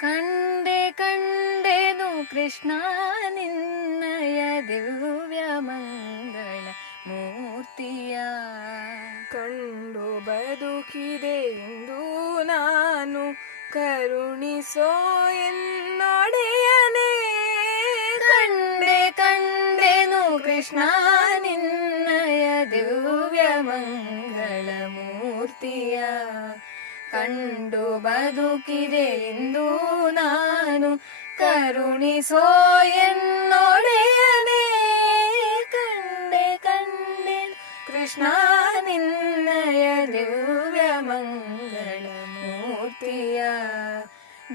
ಕಂಡೆ ಕಂಡೆನು ಕೃಷ್ಣ ನಿನ್ನಯ ದಿವ್ಯ ಮಂಗಳ ಮೂರ್ತಿಯ. ಕಂಡು ಬದುಕಿದೆ ಎಂದು ನಾನು ಕರುಣಿಸೋ ಎನ್ನೊಡೆಯನೇ. ಕಂಡೆ ಕಂಡೆನು ಕೃಷ್ಣ ನಿನ್ನಯ ದಿವ್ಯ ಮಂಗಳ ಮೂರ್ತಿಯ. ಕಂಡು ಬದುಕಿದೆ ಎಂದು ನಾನು ಕರುಣಿಸೋ ಎನ್ನೊಡೆಯನೇ. ಕಂಡೆ ಕಂಡೆ ಕೃಷ್ಣ ನಿನ್ನಯ ದಿವ್ಯ ಮಂಗಳ ಮೂರ್ತಿಯ.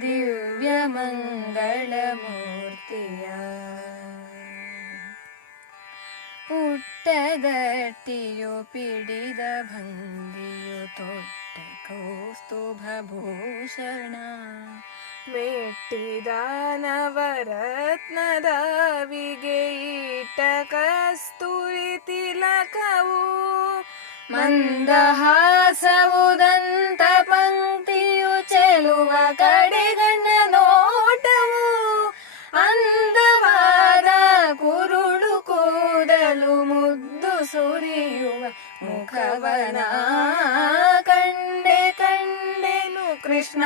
ದಿವ್ಯ ಮಂಗಳ ಮೂರ್ತಿಯ. ಪುಟ್ಟದಟ್ಟಿಯು ಪಿಡಿದ ಭಂಗಿಯು ತೊಟ್ಟ ಕೌಸ್ತುಭಭೂಷಣ. ಮೆಟ್ಟಿದ ನವರತ್ನದವಿಗೆ ಇಟ್ಟ ಕಸ್ತೂರಿ ತಿಲಕವು. ಮಂದಹಾಸವುದಂತ ಪಂಕ್ತಿಯು ಚೆಲುವ ಕಡೆಗಣ್ಣ ನೋಟವು. ಅಂದವಾದ ಕುರುಳು ಕೂದಲು ಮುದ್ದು ಸುರಿಯುವ ಮುಖವನ. ಕಂಡೆ ಕಂಡೆನು ಕೃಷ್ಣ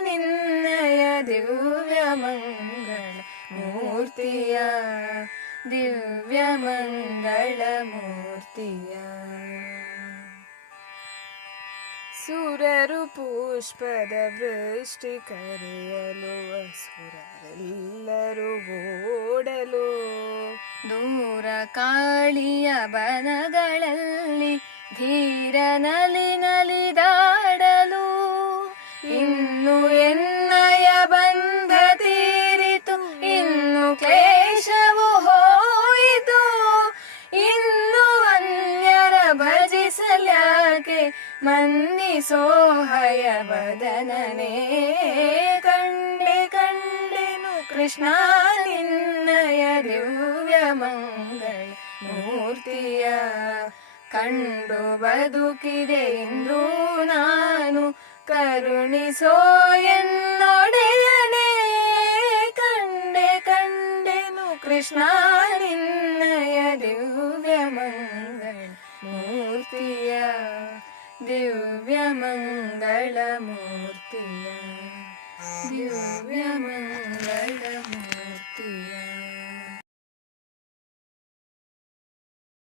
ನಿನ್ನಯ ದಿವ್ಯ ಮಂಗಳ ಮೂರ್ತಿಯ. ದಿವ್ಯ ಮಂಗಳ ಮೂರ್ತಿಯ. ಸುರರು ಪುಷ್ಪದ ವೃಷ್ಟಿ ಕರೆಯಲು ಅಸುರರೆಲ್ಲರೂ ಓಡಲು. ದೂರ ಕಾಳಿಯ ಬನಗಳಲ್ಲಿ ಧೀರನಲಿ ನಲಿದಾಡಲು. ಇನ್ನು ಎನ್ನಯ ಬಂಧ ತೀರಿತು, ಇನ್ನು ಕ್ಲೇಶವು ಹೋಯಿತು. ಇನ್ನು ಅನ್ಯರ ಭಜಿಸಲ್ಯಾಕೆ ಮನ್ನಿಸೋ ಹಯವದನನೇ. ಕಂಡೆ ಕಂಡೆನು ಕೃಷ್ಣ ನಿನ್ನಯ ದಿವ್ಯ ಮಂಗಳ ಮೂರ್ತಿಯ. ಕಂಡು ಬದುಕಿದೆ ಎಂದು ನಾನು ಕರುಣಿಸೋ ಎನ್ನೊಡೆಯನೇ. ಕಂಡೆ ಕಂಡೆನು ಕೃಷ್ಣ ನಿನ್ನಯ ದಿವ್ಯ ಮಂಗಳ ಮೂರ್ತಿಯ. ದಿವ್ಯ ಮಂಗಳ ಮೂರ್ತಿಯ. ದಿವ್ಯ ಮಂಗಳ ಮೂರ್ತಿಯ.